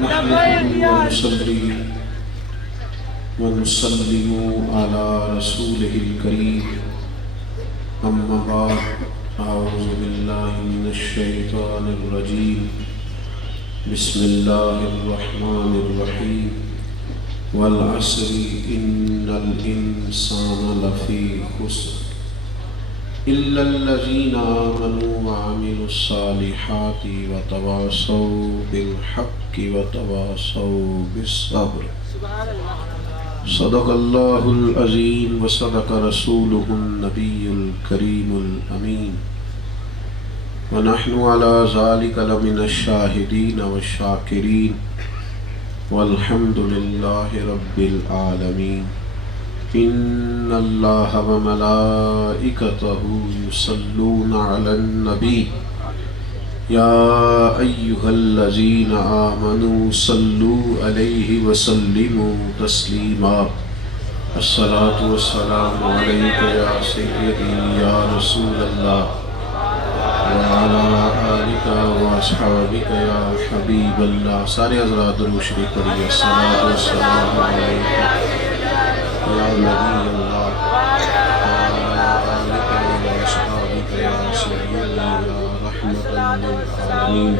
نحمده ونصلي ونسلم على رسوله الكريم أما بعد أعوذ بالله من الشيطان الرجيم بسم الله الرحمن الرحيم والعصر إن الإنسان لفي خسر إلا الذين آمنوا وعملوا الصالحات وتواصوا بالحق وتواصوا بالصبر صدق الله العظيم وصدق رسوله النبي الكريم الأمين ونحن على ذلك لمن الشاهدين والشاكرين والحمد لله رب العالمين إن الله وملائكته يصلون على النبي يا أيها الذين آمنوا صلوا عليه وسلموا تسليما الصلاة والسلام عليك يا سيدي يا رسول الله وعلى آلك وأصحابك يا حبيب الله سارے حضرات درود شریف پڑھیے الصلاة والسلام عليك يا نبي الله وعلى آلك وأصحابك يا سيدي يا رحمة للعالمين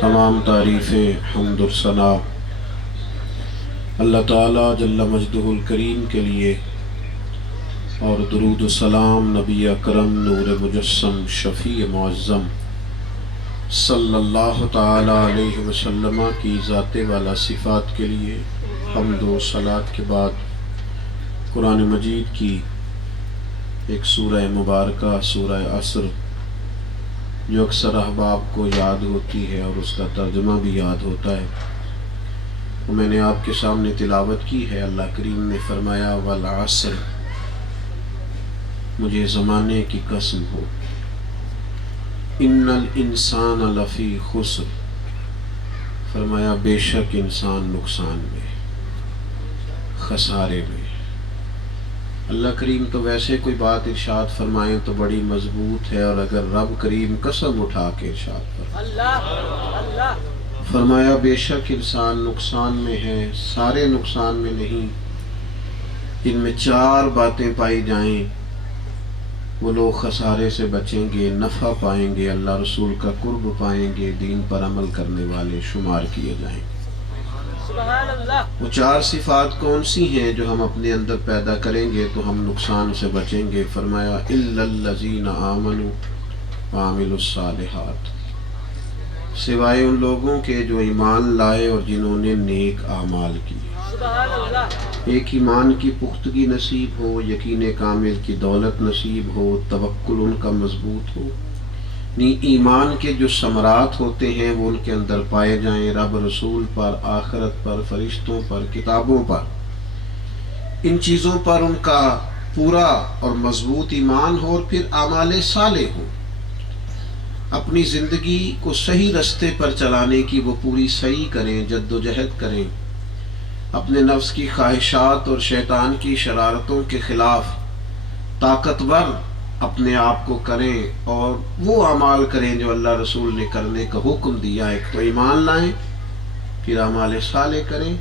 تمام تعریفیں حمد و ثنا اللہ تعالی جل مجدہ الکریم کے لیے اور درود و سلام نبی اکرم نور مجسم شفیع معظم صلی اللہ تعالی علیہ وسلم کی ذات والا صفات کے لیے حمد و صلات کے بعد قرآن مجید کی ایک سورہ مبارکہ سورہ عصر جو اکثر احباب کو یاد ہوتی ہے اور اس کا ترجمہ بھی یاد ہوتا ہے وہ میں نے آپ کے سامنے تلاوت کی ہے۔ اللہ کریم نے فرمایا والعصر مجھے زمانے کی قسم ہو ان الانسان لفی خسر فرمایا بے شک انسان نقصان میں خسارے میں۔ اللہ کریم تو ویسے کوئی بات ارشاد فرمائیں تو بڑی مضبوط ہے اور اگر رب کریم قسم اٹھا کے ارشاد فرمائے فرمایا بے شک انسان نقصان میں ہے، سارے نقصان میں نہیں، ان میں 4 باتیں پائی جائیں وہ لوگ خسارے سے بچیں گے، نفع پائیں گے، اللہ رسول کا قرب پائیں گے، دین پر عمل کرنے والے شمار کیے جائیں گے۔ وہ 4 صفات کون سی ہیں جو ہم اپنے اندر پیدا کریں گے تو ہم نقصان سے بچیں گے؟ فرمایا الا الذین آمنوا وعملوا الصالحات سوائے ان لوگوں کے جو ایمان لائے اور جنہوں نے نیک اعمال کیے۔ ایک ایمان کی پختگی نصیب ہو، یقین کامل کی دولت نصیب ہو، توکل ان کا مضبوط ہو، ایمان کے جو ثمرات ہوتے ہیں وہ ان کے اندر پائے جائیں، رب رسول پر، آخرت پر، فرشتوں پر، کتابوں پر، ان چیزوں پر ان کا پورا اور مضبوط ایمان ہو، اور پھر اعمال صالح ہو، اپنی زندگی کو صحیح رستے پر چلانے کی وہ پوری صحیح کریں، جد و جہد کریں، اپنے نفس کی خواہشات اور شیطان کی شرارتوں کے خلاف طاقتور اپنے آپ کو کریں اور وہ اعمال کریں جو اللہ رسول نے کرنے کا حکم دیا۔ ایک تو ایمان لائیں، پھر اعمال صالح کریں،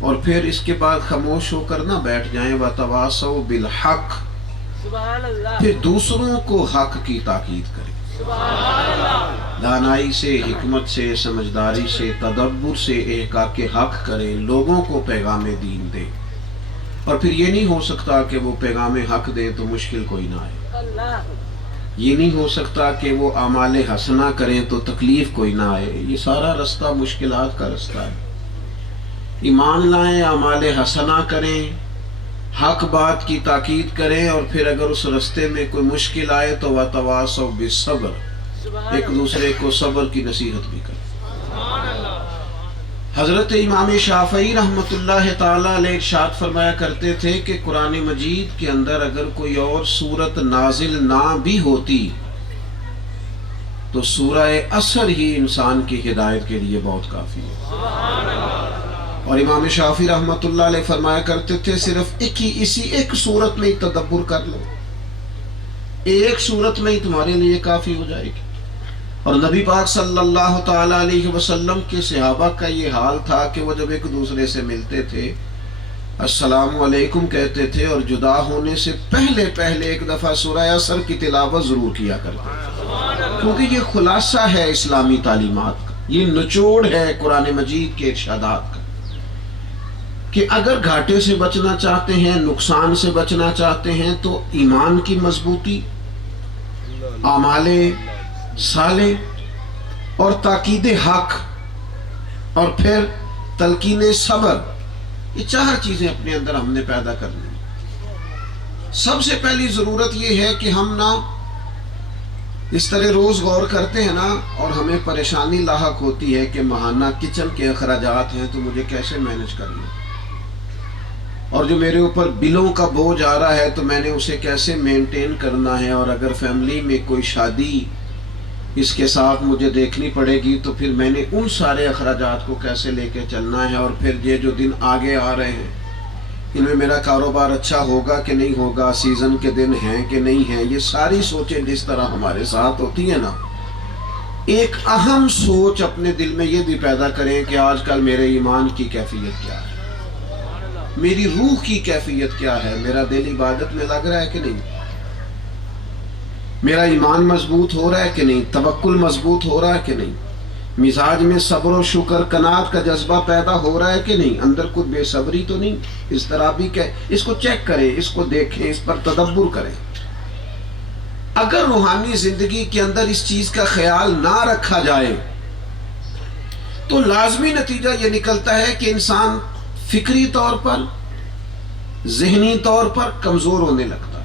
اور پھر اس کے بعد خاموش ہو کر نہ بیٹھ جائیں، وَتَوَاصَوْا بِالْحَقِّ پھر دوسروں کو حق کی تاکید کریں، دانائی سے، حکمت سے، سمجھداری سے، تدبر سے احقاق حق کریں، لوگوں کو پیغام دین دیں، اور پھر یہ نہیں ہو سکتا کہ وہ پیغام حق دیں تو مشکل کوئی نہ آئے، یہ نہیں ہو سکتا کہ وہ اعمال حسنہ کریں تو تکلیف کوئی نہ آئے، یہ سارا رستہ مشکلات کا رستہ ہے۔ ایمان لائیں، اعمال حسنہ کریں، حق بات کی تاکید کریں، اور پھر اگر اس رستے میں کوئی مشکل آئے تو وَتَوَاصَوْا بِالصَّبْرِ ایک دوسرے کو صبر کی نصیحت بھی کریں۔ حضرت امام شافعی رحمۃ اللہ تعالیٰ علیہ ارشاد فرمایا کرتے تھے کہ قرآن مجید کے اندر اگر کوئی اور سورت نازل نہ بھی ہوتی تو سورہ عصر ہی انسان کی ہدایت کے لیے بہت کافی ہے۔ اور امام شافعی رحمۃ اللہ علیہ فرمایا کرتے تھے صرف اسی ایک صورت میں ہی تدبر کر لو، ایک صورت میں ہی تمہارے لیے کافی ہو جائے گی۔ اور نبی پاک صلی اللہ تعالی علیہ وسلم کے صحابہ کا یہ حال تھا کہ وہ جب ایک دوسرے سے ملتے تھے السلام علیکم کہتے تھے اور جدا ہونے سے پہلے ایک دفعہ سورہ عصر کی تلاوت ضرور کیا کرتے تھے، کیونکہ یہ خلاصہ ہے اسلامی تعلیمات کا، یہ نچوڑ ہے قرآن مجید کے ارشادات کا کہ اگر گھاٹے سے بچنا چاہتے ہیں، نقصان سے بچنا چاہتے ہیں تو ایمان کی مضبوطی، اعمال صالح اور تاکید حق اور پھر تلقین صبر، یہ 4 چیزیں اپنے اندر ہم نے پیدا کرنی ہیں۔ سب سے پہلی ضرورت یہ ہے کہ ہم نا اس طرح روز غور کرتے ہیں نا اور ہمیں پریشانی لاحق ہوتی ہے کہ ماہانہ کچن کے اخراجات ہیں تو مجھے کیسے مینج کرنا، اور جو میرے اوپر بلوں کا بوجھ آ رہا ہے تو میں نے اسے کیسے مینٹین کرنا ہے، اور اگر فیملی میں کوئی شادی اس کے ساتھ مجھے دیکھنی پڑے گی تو پھر میں نے ان سارے اخراجات کو کیسے لے کے چلنا ہے، اور پھر یہ جو دن آگے آ رہے ہیں ان میں میرا کاروبار اچھا ہوگا کہ نہیں ہوگا، سیزن کے دن ہیں کہ نہیں ہیں، یہ ساری سوچیں جس طرح ہمارے ساتھ ہوتی ہیں نا، ایک اہم سوچ اپنے دل میں یہ بھی پیدا کریں کہ آج کل میرے ایمان کی کیفیت کیا ہے، میری روح کی کیفیت کیا ہے، میرا دل عبادت میں لگ رہا ہے کہ نہیں، میرا ایمان مضبوط ہو رہا ہے کہ نہیں، توکل مضبوط ہو رہا ہے کہ نہیں، مزاج میں صبر و شکر قناعت کا جذبہ پیدا ہو رہا ہے کہ نہیں، اندر کچھ بے صبری تو نہیں، اس طرح بھی کہ اس کو چیک کریں، اس کو دیکھیں، اس پر تدبر کریں۔ اگر روحانی زندگی کے اندر اس چیز کا خیال نہ رکھا جائے تو لازمی نتیجہ یہ نکلتا ہے کہ انسان فکری طور پر، ذہنی طور پر کمزور ہونے لگتا ہے،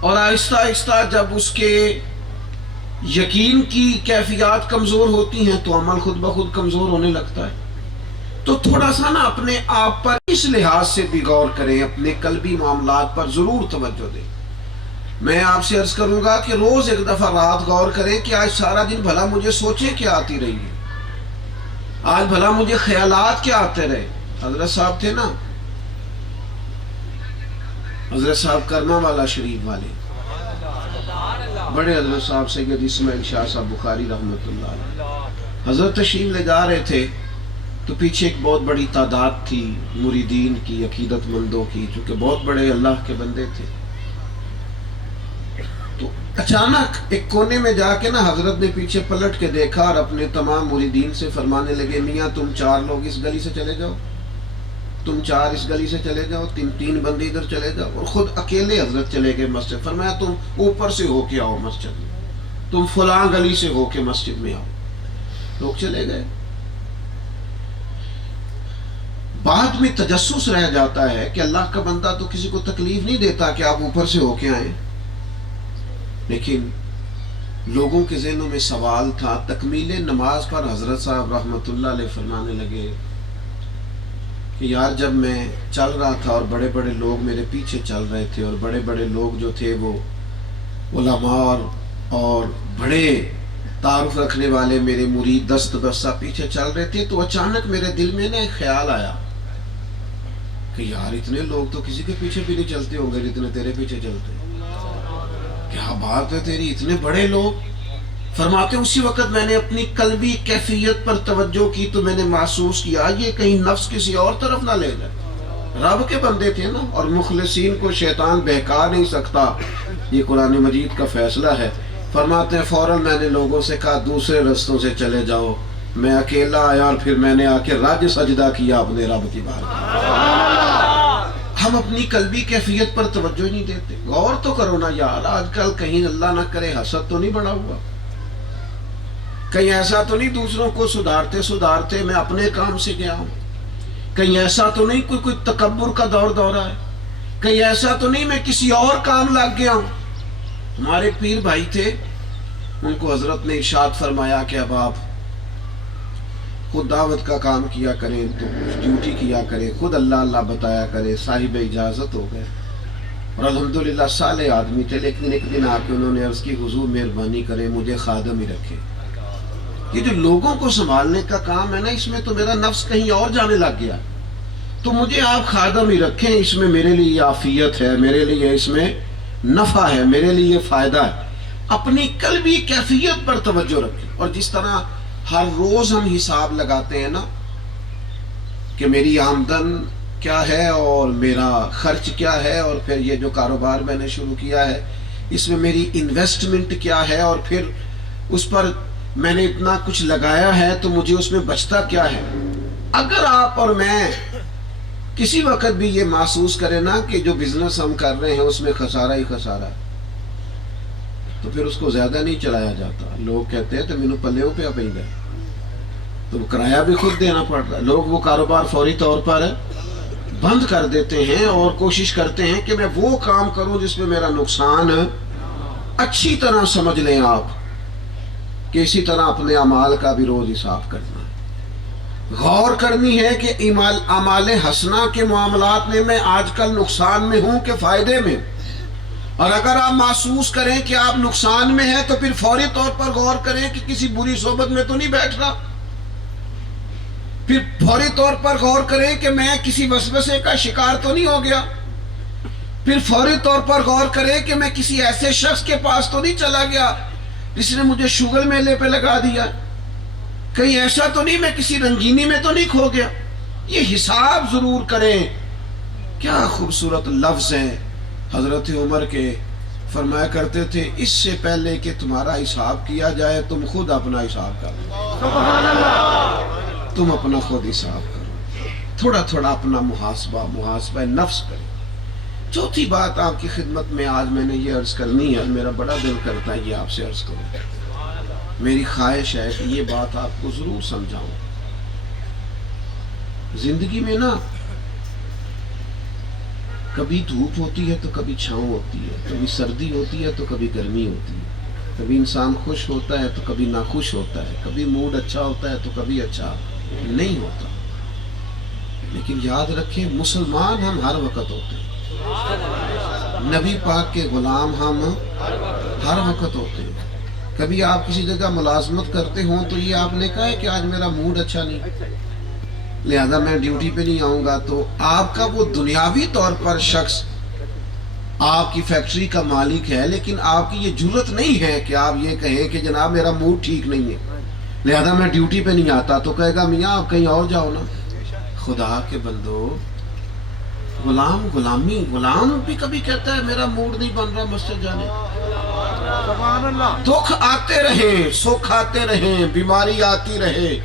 اور آہستہ آہستہ جب اس کے یقین کی کیفیات کمزور ہوتی ہیں تو عمل خود بخود کمزور ہونے لگتا ہے۔ تو تھوڑا سا نا اپنے آپ پر اس لحاظ سے بھی غور کریں، اپنے قلبی معاملات پر ضرور توجہ دیں۔ میں آپ سے عرض کروں گا کہ روز ایک دفعہ رات غور کریں کہ آج سارا دن بھلا مجھے سوچیں کیا آتی رہی ہیں، آج بھلا مجھے خیالات کیا آتے رہے۔ حضرت صاحب تھے نا، حضرت صاحب کرما والا شریف والے، بڑے حضرت صاحب سید اسماعیل شاہ صاحب بخاری رحمۃ اللہ علیہ، حضرت تشریف لے جا رہے تھے تو پیچھے ایک بہت بڑی تعداد تھی مریدین کی، عقیدت مندوں کی، چونکہ بہت بڑے اللہ کے بندے تھے۔ تو اچانک ایک کونے میں جا کے نا حضرت نے پیچھے پلٹ کے دیکھا اور اپنے تمام مریدین سے فرمانے لگے، میاں تم 4 لوگ اس گلی سے چلے جاؤ، تم 4 اس گلی سے چلے جاؤ، 3 بندے ادھر چلے جاؤ، اور خود اکیلے حضرت چلے گئے مسجد۔ فرمایا تم اوپر سے ہو کے آؤ مسجد میں، تم فلاں گلی سے ہو کے مسجد میں آؤ۔ لوگ چلے گئے۔ بعد میں تجسس رہ جاتا ہے کہ اللہ کا بندہ تو کسی کو تکلیف نہیں دیتا کہ آپ اوپر سے ہو کے آئیں، لیکن لوگوں کے ذہنوں میں سوال تھا۔ تکمیل نماز پر حضرت صاحب رحمۃ اللہ علیہ فرمانے لگے کہ یار جب میں چل رہا تھا اور بڑے بڑے لوگ میرے پیچھے چل رہے تھے، اور بڑے بڑے لوگ جو تھے وہ علماء اور بڑے تعارف رکھنے والے میرے مرید دست دستہ پیچھے چل رہے تھے، تو اچانک میرے دل میں نا ایک خیال آیا کہ یار اتنے لوگ تو کسی کے پیچھے بھی نہیں چلتے ہوں گے جتنے تیرے پیچھے چلتے، کیا بات ہے تیری، اتنے بڑے لوگ۔ فرماتے اسی وقت میں نے اپنی قلبی کیفیت پر توجہ کی تو میں نے محسوس کیا یہ کہیں نفس کسی اور طرف نہ لے جائے۔ رب کے بندے تھے نا، اور مخلصین کو شیطان بہکا نہیں سکتا، یہ قرآن مجید کا فیصلہ ہے۔ فرماتے ہیں فوراً میں نے لوگوں سے کہا دوسرے رستوں سے چلے جاؤ، میں اکیلا آیا اور پھر میں نے آ کے راج سجدہ کیا اپنے رب کی بارگاہ۔ ہم اپنی قلبی کیفیت پر توجہ نہیں دیتے۔ غور تو کرو نا یار، آج کل کہیں اللہ نہ کرے حسد تو نہیں بڑا ہوا، کہیں ایسا تو نہیں دوسروں کو سدھارتے میں اپنے کام سے گیا ہوں، کہیں ایسا تو نہیں کوئی تکبر کا دورہ ہے، کہیں ایسا تو نہیں میں کسی اور کام لگ گیا ہوں۔ ہمارے پیر بھائی تھے، ان کو حضرت نے ارشاد فرمایا کہ اب آپ خود دعوت کا کام کیا کریں، تو ڈیوٹی کیا کریں، خود اللہ اللہ بتایا کریں، صاحب اجازت ہو گئے، اور الحمدللہ صالح آدمی تھے۔ لیکن ایک دن آ کے انہوں نے عرض کی حضور مہربانی کریں مجھے خادم ہی رکھے، یہ جو لوگوں کو سنبھالنے کا کام ہے نا، اس میں تو میرا نفس کہیں اور جانے لگ گیا، تو مجھے آپ خادم ہی رکھیں، اس میں میرے لیے عافیت ہے، میرے لیے اس میں نفع ہے، میرے لیے فائدہ ہے۔ اپنی قلبی کیفیت پر توجہ رکھیں. اور جس طرح ہر روز ہم حساب لگاتے ہیں نا کہ میری آمدن کیا ہے اور میرا خرچ کیا ہے، اور پھر یہ جو کاروبار میں نے شروع کیا ہے اس میں میری انویسٹمنٹ کیا ہے، اور پھر اس پر میں نے اتنا کچھ لگایا ہے تو مجھے اس میں بچتا کیا ہے. اگر آپ اور میں کسی وقت بھی یہ محسوس کریں نا کہ جو بزنس ہم کر رہے ہیں اس میں خسارہ ہی خسارہ ہے، تو پھر اس کو زیادہ نہیں چلایا جاتا. لوگ کہتے ہیں تو مینوں پلیوں پہ پیندا ہے، تو کرایہ بھی خود دینا پڑتا ہے. لوگ وہ کاروبار فوری طور پر بند کر دیتے ہیں اور کوشش کرتے ہیں کہ میں وہ کام کروں جس میں میرا نقصان. اچھی طرح سمجھ لیں آپ کہ اسی طرح اپنے اعمال کا بھی روز حساب کرنا ہے. غور کرنی ہے کہ اعمال حسنہ کے معاملات میں آج کل نقصان میں ہوں کہ فائدے میں. اور اگر آپ محسوس کریں کہ آپ نقصان میں ہیں تو پھر فوری طور پر غور کریں کہ کسی بری صحبت میں تو نہیں بیٹھ رہا. پھر فوری طور پر غور کریں کہ میں کسی وسوسے کا شکار تو نہیں ہو گیا. پھر فوری طور پر غور کریں کہ میں کسی ایسے شخص کے پاس تو نہیں چلا گیا جس نے مجھے شوگر میلے پہ لگا دیا. کہیں ایسا تو نہیں میں کسی رنگینی میں تو نہیں کھو گیا. یہ حساب ضرور کریں. کیا خوبصورت لفظ ہیں حضرت عمر کے. فرمایا کرتے تھے اس سے پہلے کہ تمہارا حساب کیا جائے تم خود اپنا حساب کرو. سبحان اللہ. تم اپنا خود حساب کرو. تھوڑا تھوڑا اپنا محاسبہ نفس کرو. چوتھی بات آپ کی خدمت میں آج میں نے یہ عرض کرنی ہے، میرا بڑا دل کرتا ہے یہ آپ سے عرض کروں. میری خواہش ہے کہ یہ بات آپ کو ضرور سمجھاؤں. زندگی میں نا کبھی دھوپ ہوتی ہے تو کبھی چھاؤں ہوتی ہے، کبھی سردی ہوتی ہے تو کبھی گرمی ہوتی ہے، کبھی انسان خوش ہوتا ہے تو کبھی ناخوش ہوتا ہے، کبھی موڈ اچھا ہوتا ہے تو کبھی اچھا نہیں ہوتا. لیکن یاد رکھیں مسلمان ہم ہر وقت ہوتے ہیں، نبی پاک کے غلام ہم ہر وقت ہوتے ہیں. کبھی آپ کسی جگہ ملازمت کرتے ہوں تو یہ آپ نے کہا ہے کہ آج میرا موڈ اچھا نہیں لہذا میں ڈیوٹی پہ نہیں آؤں گا، تو آپ کا وہ دنیاوی طور پر شخص آپ کی فیکٹری کا مالک ہے، لیکن آپ کی یہ جرت نہیں ہے کہ آپ یہ کہیں کہ جناب میرا موڈ ٹھیک نہیں ہے لہذا میں ڈیوٹی پہ نہیں آتا. تو کہے گا میاں آپ کہیں اور جاؤ نا. خدا کے بندو، غلام بھی کبھی کہتا ہے میرا موڈ نہیں بن رہا مسجد جانے. دکھ آتے رہیں، سکھ آتے رہیں، بیماری آتی رہے،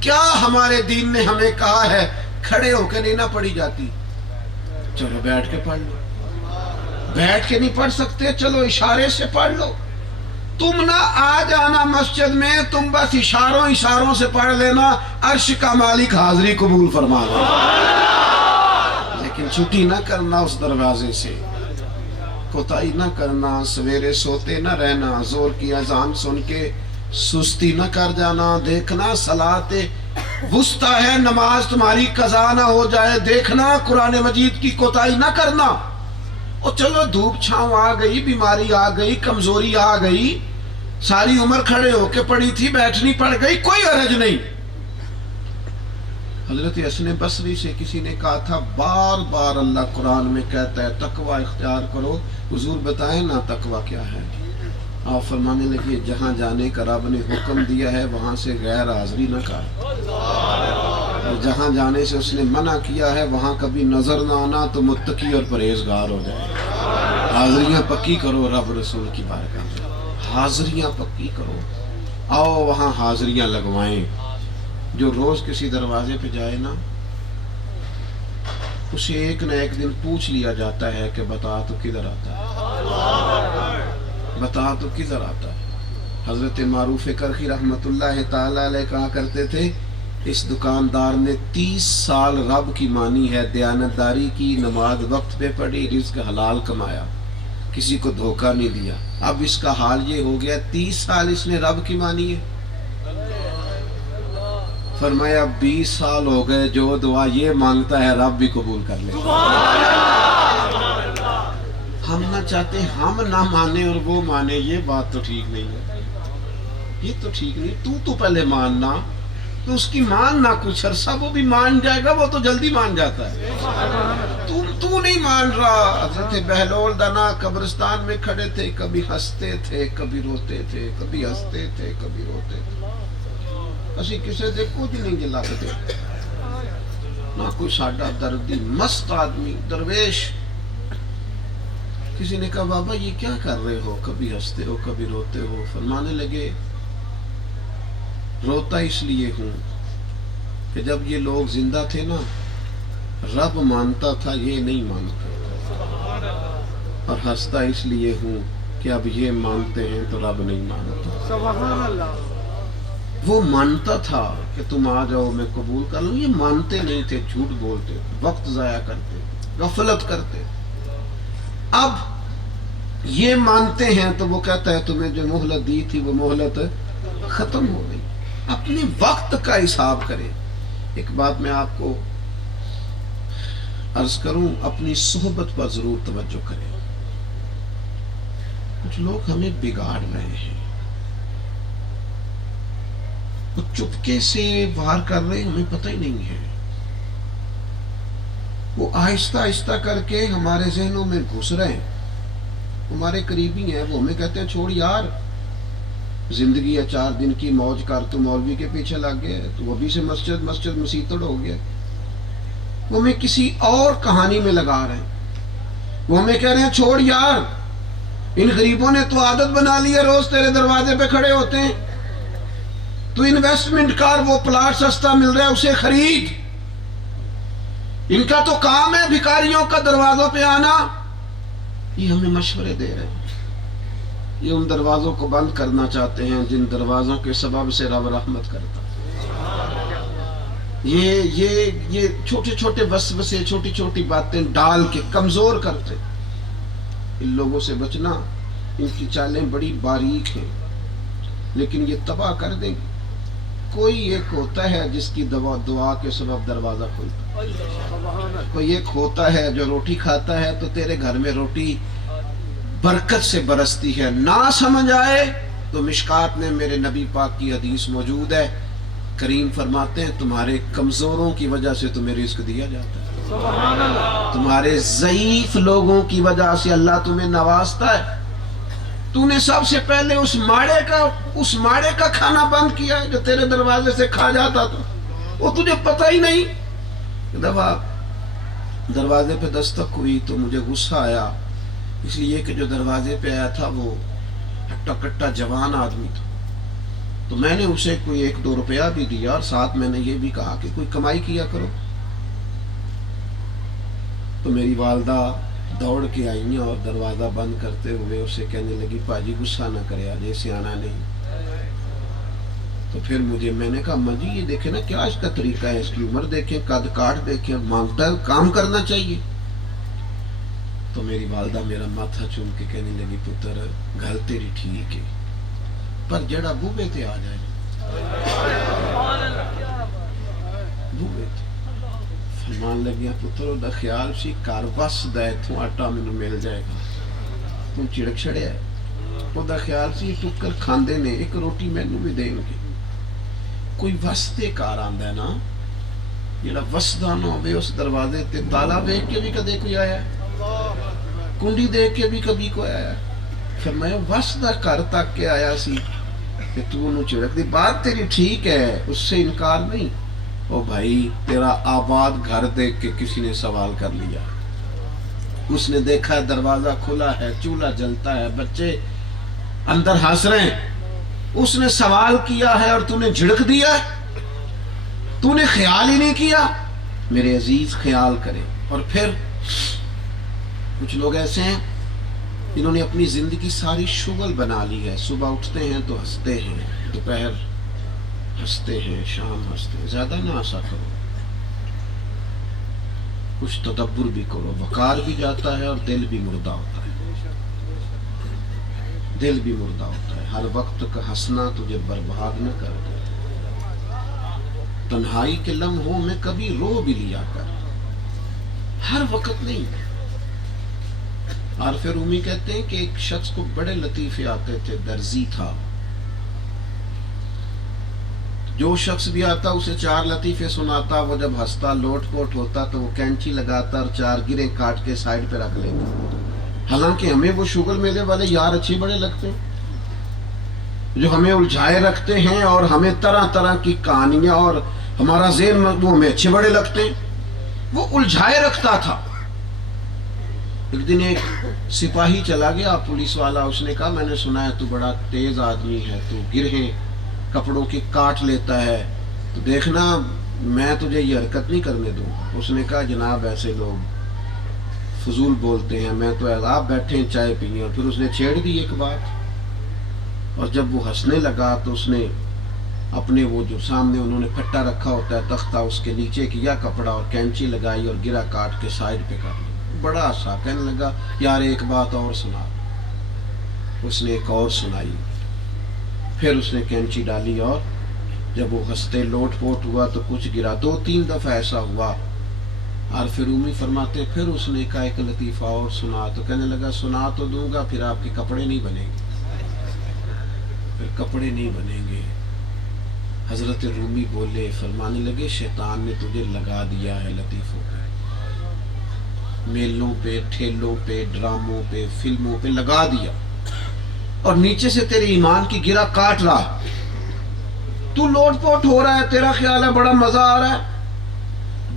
کیا ہمارے دین نے ہمیں کہا ہے کھڑے ہو کے نہیں نہ پڑھی جاتی. چلو بیٹھ کے پڑھ لو. بیٹھ کے نہیں پڑھ سکتے چلو اشارے سے پڑھ لو. تم نہ آ جانا مسجد میں، تم بس اشاروں سے پڑھ لینا، عرش کا مالک حاضری قبول فرما لے. لیکن چھٹی نہ کرنا اس دروازے سے، کوتاہی نہ کرنا، سویرے سوتے نہ رہنا، زور کی اذان سن کے سستی نہ کر جانا، دیکھنا صلاۃ وسطی ہے نماز تمہاری قضا نہ ہو جائے، دیکھنا قرآن مجید کی کوتاہی نہ کرنا. اور چلو دھوپ چھاؤں آ گئی، بیماری آ گئی، کمزوری آ گئی، ساری عمر کھڑے ہو کے پڑھی تھی بیٹھنی پڑ گئی، کوئی حرج نہیں. حضرت حسن بصری سے کسی نے کہا تھا بار بار اللہ قرآن میں کہتا ہے تقوی اختیار کرو، حضور بتائیں نا تقوی کیا ہے. آپ فرمانے لگے جہاں جانے کا رب نے حکم دیا ہے وہاں سے غیر حاضری نہ کر، اور جہاں جانے سے اس نے منع کیا ہے وہاں کبھی نظر نہ آنا تو متقی اور پرہیزگار ہو جائے. حاضریاں پکی کرو رب رسول کی بارگاہ میں، حاضریاں پکی کرو. آؤ وہاں حاضریاں لگوائیں. جو روز کسی دروازے پہ جائے نا اسے ایک نہ ایک دن پوچھ لیا جاتا ہے کہ بتا تو کدھر آتا ہے، بتا تو کدھر آتا ہے. حضرت معروف کرخی رحمت اللہ تعالی علیہ کہا کرتے تھے اس دکاندار نے 30 سال رب کی مانی ہے، دیانتداری کی، نماز وقت پہ پڑھی، رزق حلال کمایا، کسی کو دھوکہ نہیں دیا. اب اس کا حال یہ ہو گیا 30 سال اس نے رب کی مانی ہے. فرمایا 20 سال ہو گئے جو دعا یہ مانگتا ہے رب بھی قبول کر لے. ہم نہ چاہتے ہم نہ مانے اور وہ مانے، یہ بات تو ٹھیک نہیں ہے، یہ تو ٹھیک نہیں. تو پہلے ماننا، تو اس کی ماننا کچھ عرصہ وہ بھی مان جائے گا، وہ تو جلدی مان جاتا ہے. تو نہیں مان رہا. حضرت بہلول دانا قبرستان میں کھڑے تھے, کبھی ہنستے تھے کبھی روتے تھے, کبھی ہنستے تھے کبھی روتے تھے. اسی کسے دے کچھ نہیں جلاتے نہ کوئی ساڈا دردی مست آدمی درویش. کسی نے کہا بابا یہ کیا کر رہے ہو, کبھی ہنستے ہو کبھی روتے ہو. فرمانے لگے روتا اس لیے ہوں کہ جب یہ لوگ زندہ تھے نا رب مانتا تھا, یہ نہیں مانتا. اور ہنستا اس لیے ہوں کہ اب یہ مانتے ہیں تو رب نہیں مانتا. سبحان اللہ. وہ مانتا تھا کہ تم آ جاؤ میں قبول کر لوں, یہ مانتے نہیں تھے, جھوٹ بولتے, وقت ضائع کرتے, غفلت کرتے. اب یہ مانتے ہیں تو وہ کہتا ہے تمہیں جو مہلت دی تھی وہ مہلت ختم ہو گئی. اپنے وقت کا حساب کرے. ایک بات میں آپ کو عرض کروں, اپنی صحبت پر ضرور توجہ کریں. کچھ لوگ ہمیں بگاڑ رہے ہیں, وہ چپکے سے وار کر رہے ہیں, ہمیں پتہ ہی نہیں ہے. وہ آہستہ آہستہ کر کے ہمارے ذہنوں میں گھس رہے ہیں. ہمارے قریبی ہیں, وہ ہمیں کہتے ہیں چھوڑ یار زندگی ہے 4 دن کی, موج کر. تو مولوی کے پیچھے لگ گئے تو وہ بھی سے مسجد مسیتڑ ہو گیا. وہ ہمیں کسی اور کہانی میں لگا رہے ہیں. وہ ہمیں کہہ رہے ہیں چھوڑ یار, ان غریبوں نے تو عادت بنا لی ہے روز تیرے دروازے پہ کھڑے ہوتے ہیں, تو انویسٹمنٹ کر, وہ پلاٹ سستا مل رہا ہے اسے خرید. ان کا تو کام ہے بھکاریوں کا دروازوں پہ آنا. یہ ہمیں مشورے دے رہے ہیں. یہ ان دروازوں کو بند کرنا چاہتے ہیں جن دروازوں کے سبب سے رب رحمت کرتا. یہ چھوٹے چھوٹے وسوسے, چھوٹی چھوٹی باتیں ڈال کے کمزور کرتے. ان لوگوں سے بچنا, ان کی چالیں بڑی باریک ہیں لیکن یہ تباہ کر دیں گے. کوئی ایک ہوتا ہے جس کی دعا کے سبب دروازہ کھلتا ہے. کوئی ایک ہوتا ہے جو روٹی کھاتا ہے تو تیرے گھر میں روٹی برکت سے برستی ہے. نہ سمجھ آئے تو مشکات میں میرے نبی پاک کی حدیث موجود ہے, کریم فرماتے ہیں تمہارے کمزوروں کی وجہ سے تمہیں رزق دیا جاتا ہے, تمہارے ضعیف لوگوں کی وجہ سے اللہ تمہیں نوازتا ہے. تو نے سب سے پہلے اس ماڑے کا کھانا بند کیا ہے جو تیرے دروازے سے کھا جاتا تھا. وہ تجھے پتہ ہی نہیں. دفعہ دروازے پہ دستک ہوئی تو مجھے غصہ آیا, اس لیے کہ جو دروازے پہ آیا تھا وہ ہٹا کٹا جوان آدمی تھا. تو میں نے اسے کوئی 1-2 روپیہ بھی دیا اور ساتھ میں نے یہ بھی کہا کہ کوئی کمائی کیا کرو. تو میری والدہ دوڑ کے آئی اور دروازہ بند کرتے ہوئے اسے کہنے لگی پاجی غصہ نہ کرے, آج ایسے آنا نہیں. تو پھر میں نے کہا اماں جی یہ دیکھیں نا کیا اس کا طریقہ ہے, اس کی عمر دیکھیں, قد کاٹ دیکھیں, مانگتا ہے کام کرنا چاہیے. تو میری والدہ میرا ماتھا چوم کے کہنے لگی پتر گل تیری ٹھیک ہے پر جڑا بوبے تے آ جائے. بوبے تے فرمان لگیا پتر دا خیال سی کار بس دا اتھوں آٹا مینوں مل جائے گا, تم چڑک چھڑیا ہے. وہ دا خیال سی ٹکر کھاندے نے, ایک روٹی مینوں بھی دیں گے. کوئی وستے کار آندا ہے نا, جڑا وسدا نہ ہوئے اس دروازے تے تالا دیکھ کے بھی کدے کوئی آیا ہے, کنڈی دیکھ کے بھی کبھی کوئی آیا ہے. پھر میں وسدا کر تک کے آیا سی کہ تو انہوں چڑک دی. بات تیری ٹھیک ہے, اس سے انکار نہیں. او بھائی تیرا آباد گھر دیکھ کے کسی نے سوال کر لیا. اس نے دیکھا ہے دروازہ کھلا ہے, چولہا جلتا ہے, بچے اندر ہنس رہے ہیں. اس نے سوال کیا ہے اور تو نے جھڑک دیا ہے, تو نے خیال ہی نہیں کیا. میرے عزیز خیال کرے. اور پھر کچھ لوگ ایسے ہیں جنہوں نے اپنی زندگی ساری شغل بنا لی ہے. صبح اٹھتے ہیں تو ہنستے ہیں, دوپہر ہنستے ہیں, شام ہنستے ہیں. زیادہ نہ ہنسا کرو, کچھ تدبر بھی کرو. وقار بھی جاتا ہے اور دل بھی مردہ ہوتا ہے. دل بھی مردہ ہوتا ہے. ہر وقت کا ہنسنا تجھے برباد نہ کر دے. تنہائی کے لمحوں میں کبھی رو بھی لیا کر, ہر وقت نہیں. عارف رومی کہتے ہیں کہ ایک شخص کو بڑے لطیفے آتے تھے, درزی تھا. جو شخص بھی آتا اسے 4 لطیفے سناتا، وہ جب ہنستا لوٹ پوٹ ہوتا تو وہ کینچی لگاتا اور 4 گریں کاٹ کے سائڈ پہ رکھ لیتا۔ حالانکہ ہمیں وہ شغل میلے والے یار اچھے بڑے لگتے ہیں جو ہمیں الجھائے رکھتے ہیں اور ہمیں طرح طرح کی کہانیاں اور ہمارا ذہن وہ ہمیں اچھے بڑے لگتے ہیں۔ وہ الجھائے رکھتا تھا۔ ایک دن ایک سپاہی چلا گیا پولیس والا، اس نے کہا میں نے سنا ہے تو بڑا تیز آدمی ہے، تو گرہیں کپڑوں کی کاٹ لیتا ہے، تو دیکھنا میں تجھے یہ حرکت نہیں کرنے دوں۔ اس نے کہا جناب ایسے لوگ فضول بولتے ہیں، میں تو آپ بیٹھے ہیں چائے پینے۔ اور پھر اس نے چھیڑ دی ایک بات، اور جب وہ ہنسنے لگا تو اس نے اپنے وہ جو سامنے انہوں نے کٹا رکھا ہوتا ہے تختہ، اس کے نیچے کیا کپڑا اور کینچی لگائی اور گرا کاٹ کے سائڈ پہ کر لیا۔ بڑا ہنسا، کہنے لگا یار ایک بات اور سنا۔ اس نے ایک اور سنائی، پھر اس نے کینچی ڈالی اور جب وہ ہنستے لوٹ پوٹ ہوا تو کچھ گرا۔ 2-3 دفعہ ایسا ہوا۔ عارف رومی فرماتے پھر اس نے کہا ایک لطیفہ اور سنا، تو کہنے لگا سنا تو دوں گا، پھر آپ کے کپڑے نہیں بنیں گے، پھر کپڑے نہیں بنیں گے۔ حضرت رومی بولے، فرمانے لگے شیطان نے تجھے لگا دیا ہے لطیفوں پہ، میلوں پہ، ٹھیلوں پہ، ڈراموں پہ، فلموں پہ لگا دیا، اور نیچے سے تیرے ایمان کی گرہ کاٹ رہا۔ تو لوٹ پوٹ ہو رہا ہے، تیرا خیال ہے بڑا مزہ آ رہا ہے،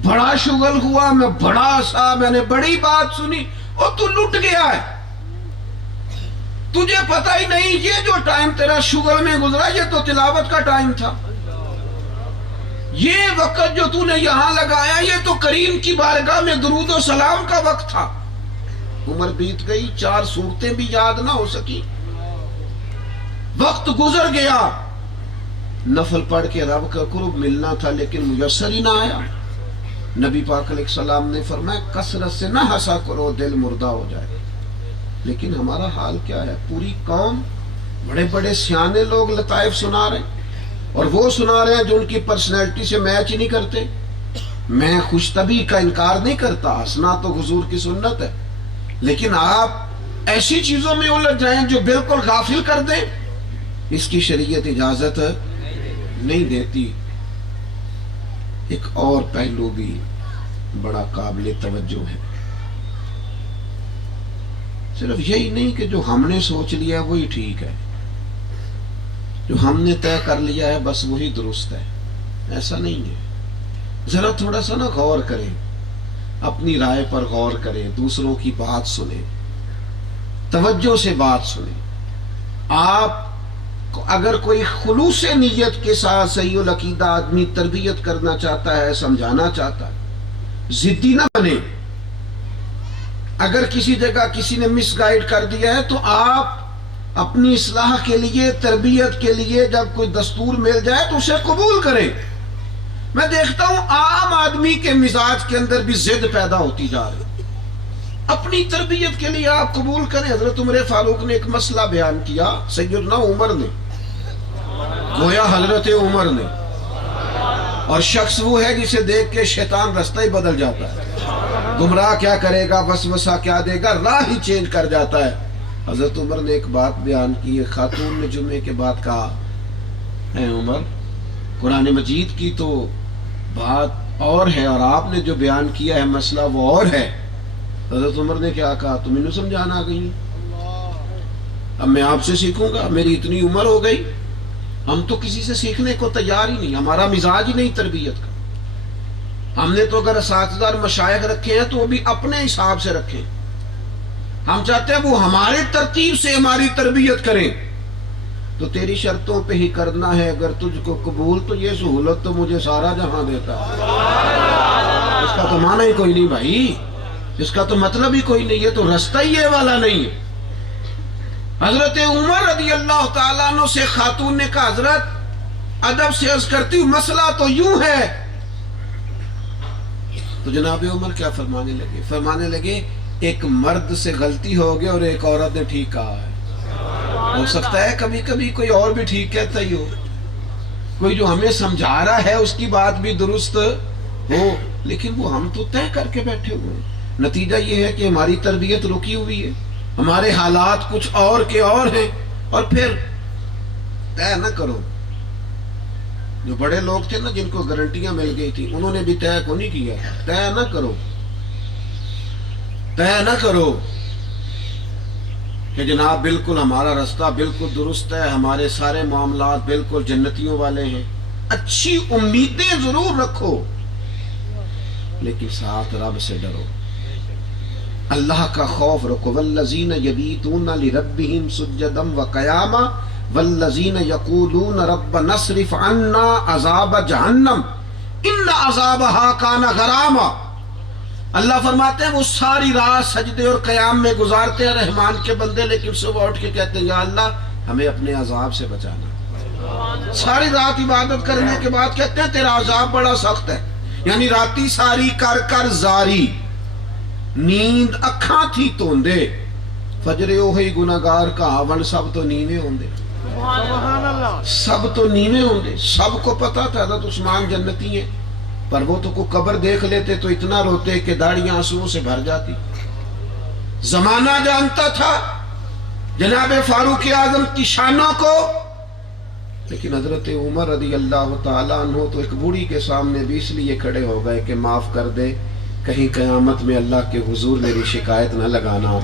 بڑا شغل ہوا، میں بڑا ہنسا، میں نے بڑی بات سنی، اور تو لٹ گیا ہے۔ تجھے پتہ ہی نہیں یہ جو ٹائم تیرا شغل میں گزرا یہ تو تلاوت کا ٹائم تھا، یہ وقت جو تو نے یہاں لگایا یہ تو کریم کی بارگاہ میں درود و سلام کا وقت تھا۔ عمر بیت گئی، 4 صورتیں بھی یاد نہ ہو سکی، وقت گزر گیا، نفل پڑھ کے رب کا قرب ملنا تھا لیکن میسر ہی نہ آیا۔ نبی پاک علیہ السلام نے فرمایا کثرت سے نہ ہنسا کرو دل مردہ ہو جائے۔ لیکن ہمارا حال کیا ہے، پوری قوم بڑے بڑے سیانے لوگ لطائف سنا رہے ہیں، اور وہ سنا رہے ہیں جو ان کی پرسنالٹی سے میچ ہی نہیں کرتے۔ میں خوش طبعی کا انکار نہیں کرتا، ہنسنا تو حضور کی سنت ہے، لیکن آپ ایسی چیزوں میں الجھ جائیں جو بالکل غافل کر دیں، اس کی شریعت اجازت نہیں دیتی۔ ایک اور پہلو بھی بڑا قابل توجہ ہے، صرف یہی نہیں کہ جو ہم نے سوچ لیا ہے وہی ٹھیک ہے، جو ہم نے طے کر لیا ہے بس وہی درست ہے، ایسا نہیں ہے۔ ذرا تھوڑا سا نا غور کریں، اپنی رائے پر غور کریں، دوسروں کی بات سنیں، توجہ سے بات سنیں۔ آپ اگر کوئی خلوص نیت کے ساتھ صحیح العقیدہ آدمی تربیت کرنا چاہتا ہے، سمجھانا چاہتا ہے، ضدی نہ بنے۔ اگر کسی جگہ کسی نے مس گائیڈ کر دیا ہے تو آپ اپنی اصلاح کے لیے، تربیت کے لیے جب کوئی دستور مل جائے تو اسے قبول کریں۔ میں دیکھتا ہوں عام آدمی کے مزاج کے اندر بھی ضد پیدا ہوتی جا رہی، اپنی تربیت کے لیے آپ قبول کریں۔ حضرت عمر فاروق نے ایک مسئلہ بیان کیا، سیدنا عمر نے، گویا حضرت عمر نے، اور شخص وہ ہے جسے دیکھ کے شیطان رستہ ہی بدل جاتا ہے، گمراہ کیا کرے گا، وسوسہ کیا دے گا، راہ ہی چینج کر جاتا ہے۔ حضرت عمر نے ایک بات بیان کی، ایک خاتون نے جمعے کے بعد کہا، اے عمر قرآن مجید کی تو بات اور ہے اور آپ نے جو بیان کیا ہے مسئلہ وہ اور ہے۔ حضرت عمر نے کیا کہا، تم انہوں سمجھانا آ گئی، اب میں آپ سے سیکھوں گا، میری اتنی عمر ہو گئی، ہم تو کسی سے سیکھنے کو تیار ہی نہیں، ہمارا مزاج ہی نہیں تربیت کا۔ ہم نے تو اگر اساتذہ اور مشائخ رکھے ہیں تو وہ بھی اپنے حساب سے رکھیں، ہم چاہتے ہیں وہ ہمارے ترتیب سے ہماری تربیت کریں۔ تو تیری شرطوں پہ ہی کرنا ہے، اگر تجھ کو قبول تو یہ سہولت تو مجھے سارا جہاں دیتا ہے۔ اس کا تو معنی ہی کوئی نہیں بھائی، اس کا تو مطلب ہی کوئی نہیں، یہ تو رستہ ہی یہ والا نہیں ہے۔ حضرت عمر رضی اللہ تعالیٰ عنہ سے خاتون نے کہا، حضرت ادب سے عرض کرتی ہوں مسئلہ تو یوں ہے۔ تو جناب عمر کیا فرمانے لگے؟ فرمانے لگے ایک مرد سے غلطی ہو گئی اور ایک عورت نے ٹھیک کہا ہے۔ ہو سکتا ہے کبھی کبھی کوئی اور بھی ٹھیک کہتا ہی ہو، کوئی جو ہمیں سمجھا رہا ہے اس کی بات بھی درست ہو، لیکن وہ ہم تو طے کر کے بیٹھے ہوئے ہیں۔ نتیجہ یہ ہے کہ ہماری تربیت رکی ہوئی ہے، ہمارے حالات کچھ اور کے اور ہیں، اور پھر طے نہ کرو جو بڑے لوگ تھے نا جن کو گارنٹیاں مل گئی تھی انہوں نے بھی طے کو نہیں کیا. طے نہ کرو، طے نہ کرو کہ جناب بالکل ہمارا رستہ بالکل درست ہے، ہمارے سارے معاملات بالکل جنتیوں والے ہیں. اچھی امیدیں ضرور رکھو لیکن ساتھ رب سے ڈرو، اللہ کا خوف رکھو. والذین یبیتون لربہم سجدا وقیاما والذین یقولون ربنا اصرف عنا عذاب جہنم ان عذابها کان غراما. اللہ فرماتے ہیں وہ ساری رات سجدے اور قیام میں گزارتے ہیں رحمان کے بندے، لیکن صبح اٹھ کے کہتے ہیں یا اللہ ہمیں اپنے عذاب سے بچانا. ساری رات عبادت کرنے کے بعد کہتے ہیں تیرا عذاب بڑا سخت ہے. یعنی راتی ساری کر کر زاری، نیند اکھاں تھی توندے، فجرے اوہی گناہگار کا آون سب تو نیوے ہوندے، سب تو نیوے ہوندے. سب کو پتا تھا حضرت عثمان جنتی ہیں، پر وہ تو کو قبر دیکھ لیتے تو اتنا روتے کہ داڑیاں آنسوؤں سے بھر جاتی. زمانہ جانتا تھا جناب فاروق اعظم کی شانوں کو، لیکن حضرت عمر رضی اللہ تعالیٰ عنہ تو ایک بوڑھی کے سامنے بھی اس لیے کھڑے ہو گئے کہ معاف کر دے، کہیں قیامت میں اللہ کے حضور میری شکایت نہ لگانا.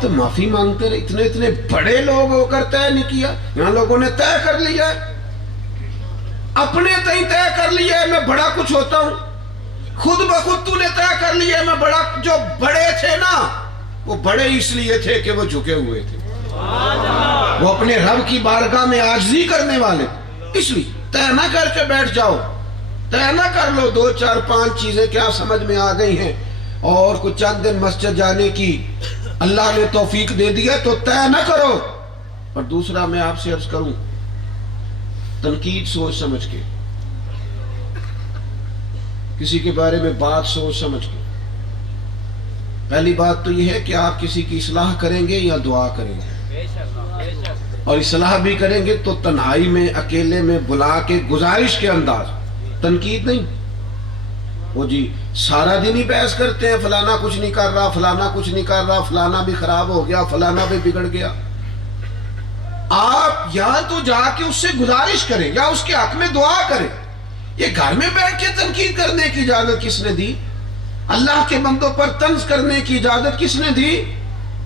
تو معافی مانگتے رہے. اتنے اتنے بڑے لوگ ہو کر طے نہیں کیا. یہاں لوگوں نے طے کر لیا ہے، اپنے تئیں طے کر لیا ہے میں بڑا کچھ ہوتا ہوں. خود بخود تو نے طے کر لیا ہے میں بڑا. جو بڑے تھے نا وہ بڑے اس لیے تھے کہ وہ جھکے ہوئے تھے، وہ اپنے رب کی بارگاہ میں عاجزی کرنے والے. اس لیے طے نہ کر کے بیٹھ جاؤ، طے نہ کر لو 2 4 5 چیزیں کیا سمجھ میں آ گئی ہیں اور کچھ چند دن مسجد جانے کی اللہ نے توفیق دے دیا تو طے نہ کرو. اور دوسرا میں آپ سے عرض کروں، تنقید سوچ سمجھ کے، کسی کے بارے میں بات سوچ سمجھ کے. پہلی بات تو یہ ہے کہ آپ کسی کی اصلاح کریں گے یا دعا کریں گے، اور اصلاح بھی کریں گے تو تنہائی میں اکیلے میں بلا کے گزارش کے انداز، تنقید نہیں. وہ جی سارا دن ہی بحث کرتے ہیں فلانا کچھ نہیں کر رہا، فلانا کچھ نہیں کر رہا، فلانا بھی خراب ہو گیا، فلانا بھی بگڑ گیا. آپ یا تو جا کے اس سے گزارش کریں یا اس کے حق میں دعا کریں. یہ گھر میں بیٹھ کے تنقید کرنے کی اجازت کس نے دی؟ اللہ کے بندوں پر طنز کرنے کی اجازت کس نے دی؟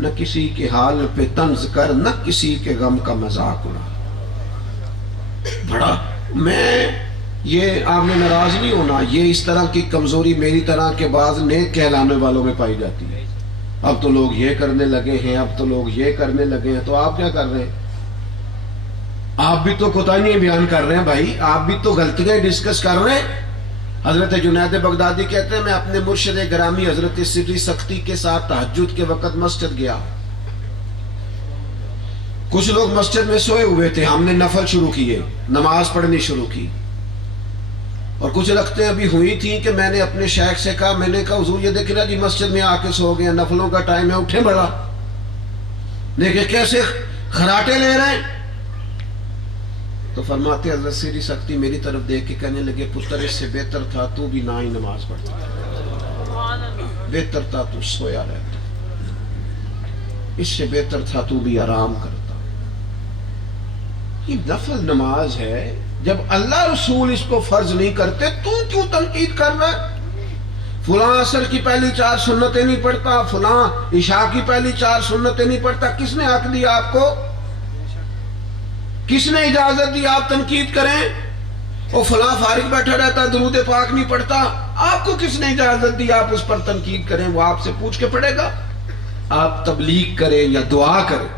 نہ کسی کے حال پہ طنز کر، نہ کسی کے غم کا مذاق اڑا. بڑا میں یہ آپ نے ناراض نہیں ہونا، یہ اس طرح کی کمزوری میری طرح کے بعض نیک کہلانے والوں میں پائی جاتی ہے. اب تو لوگ یہ کرنے لگے ہیں، اب تو لوگ یہ کرنے لگے ہیں، تو آپ کیا کر رہے ہیں؟ آپ بھی تو کوتاہیاں بیان کر رہے ہیں بھائی، آپ بھی تو غلطیاں ڈسکس کر رہے ہیں. حضرت جنید بغدادی کہتے ہیں میں اپنے مرشد گرامی حضرت سری سختی کے ساتھ تہجد کے وقت مسجد گیا. کچھ لوگ مسجد میں سوئے ہوئے تھے، ہم نے نفل شروع کیے، نماز پڑھنی شروع کی، اور کچھ رکھتے ابھی ہوئی تھیں کہ میں نے اپنے شیخ سے کہا، میں نے کہا حضور یہ دیکھ رہا جی مسجد میں آ کے سو گئے، نفلوں کا ٹائم ہے، اٹھیں بڑا. دیکھیں کیسے خراٹے لے رہے ہیں. تو فرماتے حضرت سری سختی میری طرف دیکھ کے کہنے لگے پتر اس سے بہتر تھا تو بھی نہ ہی نماز پڑھتا، بہتر تھا تو سویا رہتا، اس سے بہتر تھا تو بھی آرام کرتا. یہ نفل نماز ہے، جب اللہ رسول اس کو فرض نہیں کرتے تو کیوں تنقید کر رہا ہے؟ فلاں عصر کی پہلی 4 سنتیں نہیں پڑھتا، فلاں عشاء کی پہلی 4 سنتیں نہیں پڑھتا. کس نے حق دیا آپ کو؟ کس نے اجازت دی آپ تنقید کریں؟ وہ فلاں فارغ بیٹھا رہتا درود پاک نہیں پڑھتا، آپ کو کس نے اجازت دی آپ اس پر تنقید کریں؟ وہ آپ سے پوچھ کے پڑھے گا. آپ تبلیغ کریں یا دعا کریں،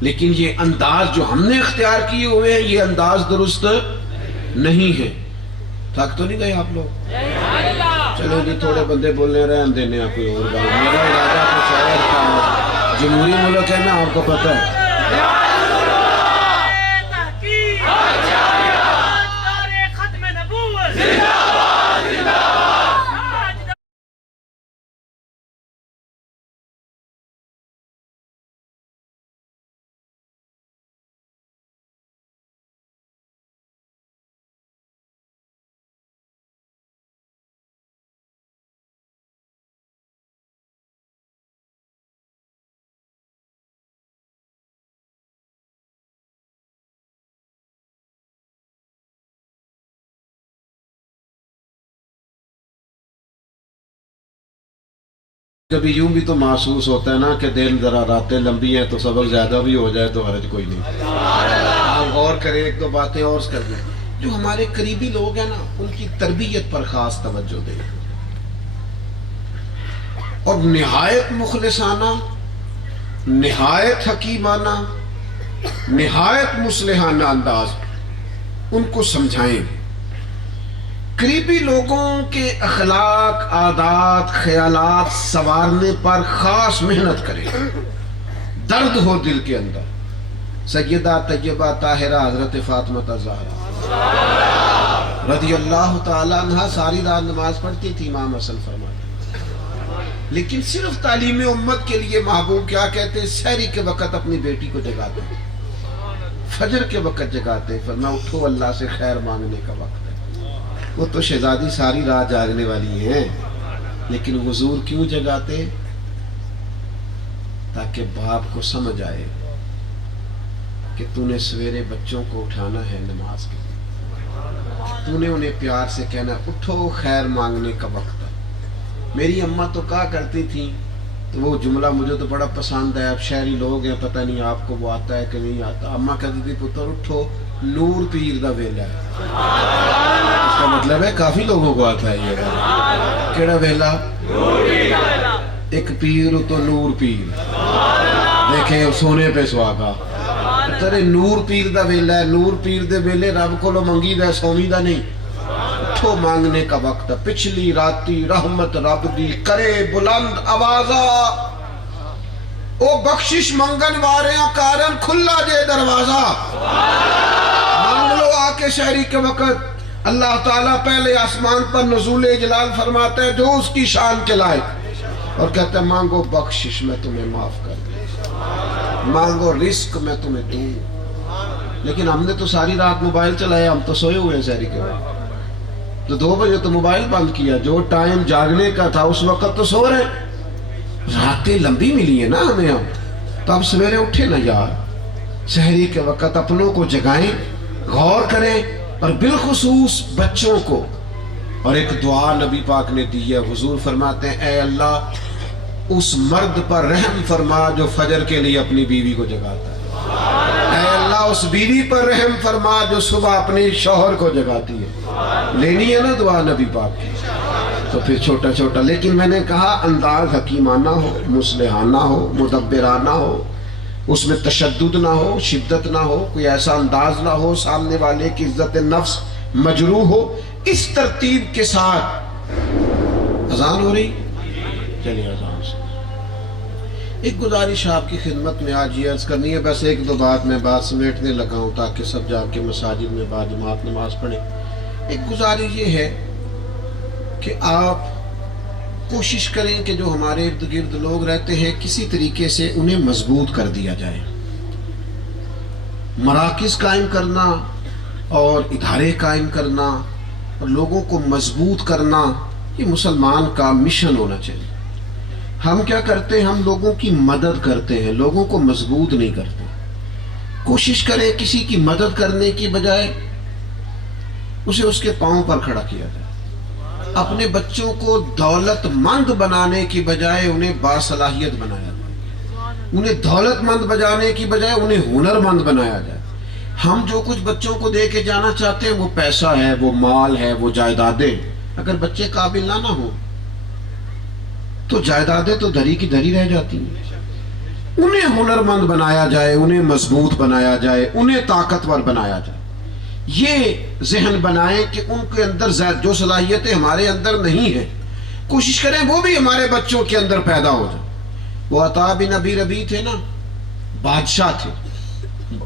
لیکن یہ انداز جو ہم نے اختیار کیے ہوئے ہیں یہ انداز درست نہیں ہے. تھک تو نہیں گئے آپ لوگ؟ چلو جی تھوڑے بندے بولنے رہن دینے آپ کوئی اور بات. میرا ارادہ کچھ اور تھا، جمہوری ملک ہے نا آپ کو پتہ ہے. کبھی یوں بھی تو محسوس ہوتا ہے نا کہ دن ذرا راتیں لمبی ہیں تو سبق زیادہ بھی ہو جائے تو حرج کوئی نہیں. آپ غور کریں, ایک دو باتیں اور کر دیں. جو ہمارے قریبی لوگ ہیں نا ان کی تربیت پر خاص توجہ دیں اور نہایت مخلصانہ, نہایت حکیمانہ, نہایت مصلحانہ انداز ان کو سمجھائیں. قریبی لوگوں کے اخلاق, عادات, خیالات سنوارنے پر خاص محنت کریں. درد ہو دل کے اندر. سیدہ طیبہ طاہرہ حضرت فاطمہ زہرا رضی اللہ تعالیٰ عنہ ساری رات نماز پڑھتی تھی, امام حسن فرماتے, لیکن صرف تعلیم امت کے لیے محبوب کیا کہتے, سحری کے وقت اپنی بیٹی کو جگاتے, فجر کے وقت جگاتے, فرمایا اٹھو اللہ سے خیر مانگنے کا وقت ہے. وہ تو شہزادی ساری رات جاگنے والی ہیں, لیکن حضور کیوں جگاتے؟ تاکہ باپ کو سمجھ آئے کہ تو نے سویرے بچوں کو اٹھانا ہے نماز کے لیے, تو نے انہیں پیار سے کہنا اٹھو خیر مانگنے کا وقت ہے. میری اماں تو کہا کرتی تھی, تو وہ جملہ مجھے تو بڑا پسند ہے, اب شہری لوگ ہیں پتہ نہیں آپ کو وہ آتا ہے کہ نہیں آتا. اماں کہتی تھی پتر اٹھو نور پیر دا ویلا ہے. اس کا مطلب ہے کافی لوگوں کو آتا ہے یہ کیڑا ویلا, ایک پیر تو نور پیر, دیکھیں سونے پہ سواگا ترے نور پیر دا ویلا ہے. نور پیر دے ویلے رب کو لو منگی دا سومی دا نہیں. اٹھو مانگنے کا وقت, پچھلی راتی رحمت رب دی کرے بلند آوازا, او بخشش منگن واریاں کارن کھلا جے دروازہ. مانگ لو آ کے شہری کے وقت. اللہ تعالیٰ پہلے آسمان پر نزول جلال فرماتا ہے جو اس کی شان کے لائق, اور کہتا ہے مانگو بخشش میں تمہیں معاف کر دوں, مانگو رزق میں تمہیں دوں. لیکن ہم نے تو ساری رات موبائل چلایا, ہم تو سوئے ہوئے ہیں شہری کے وقت. تو 2 بجے تو موبائل بند کیا, جو ٹائم جاگنے کا تھا اس وقت تو سو رہے. راتیں لمبی ملی ہیں نا ہمیں, ہم تو اب سویرے اٹھے نا یار, سحری کے وقت اپنوں کو جگائیں, غور کریں, اور بالخصوص بچوں کو. اور ایک دعا نبی پاک نے دی ہے, حضور فرماتے ہیں اے اللہ اس مرد پر رحم فرما جو فجر کے لیے اپنی بیوی کو جگاتا ہے. اے اللہ اس بیوی پر رحم فرما جو صبح اپنے شوہر کو جگاتی ہے. لینی ہے نا دعا نبی پاک کی. تو پھر چھوٹا چھوٹا, لیکن میں نے کہا انداز حکیمانہ ہو, مصلحانہ ہو, مدبرانہ ہو, اس میں تشدد نہ ہو, شدت نہ ہو, کوئی ایسا انداز نہ ہو سامنے والے کی عزت نفس مجروح ہو. اس ترتیب کے ساتھ اذان ہو رہی, چلیے اذان سے. ایک گزارش آپ کی خدمت میں آج یہ عرض کرنی ہے, بس 1-2 بات میں بات سمیٹنے لگا ہوں تاکہ سب جا کے مساجد میں با جماعت نماز پڑھیں. ایک گزارش یہ ہے کہ آپ کوشش کریں کہ جو ہمارے ارد گرد لوگ رہتے ہیں کسی طریقے سے انہیں مضبوط کر دیا جائے. مراکز قائم کرنا اور ادارے قائم کرنا اور لوگوں کو مضبوط کرنا یہ مسلمان کا مشن ہونا چاہیے. ہم کیا کرتے ہیں, ہم لوگوں کی مدد کرتے ہیں, لوگوں کو مضبوط نہیں کرتے. کوشش کریں کسی کی مدد کرنے کی بجائے اسے اس کے پاؤں پر کھڑا کیا جائے. اپنے بچوں کو دولت مند بنانے کی بجائے انہیں باصلاحیت بنایا جائے. انہیں دولت مند بنانے کی بجائے انہیں ہنر مند بنایا جائے. ہم جو کچھ بچوں کو دے کے جانا چاہتے ہیں وہ پیسہ ہے, وہ مال ہے, وہ جائیدادیں. اگر بچے قابل نہ ہوں تو جائیدادیں تو دھری کی دھری رہ جاتی ہیں. انہیں ہنر مند بنایا جائے, انہیں مضبوط بنایا جائے, انہیں طاقتور بنایا جائے. یہ ذہن بنائیں کہ ان کے اندر جو صلاحیتیں ہمارے اندر نہیں ہیں کوشش کریں وہ بھی ہمارے بچوں کے اندر پیدا ہو جائے. وہ عطا بن ابی ربیع تھے نا, بادشاہ تھے.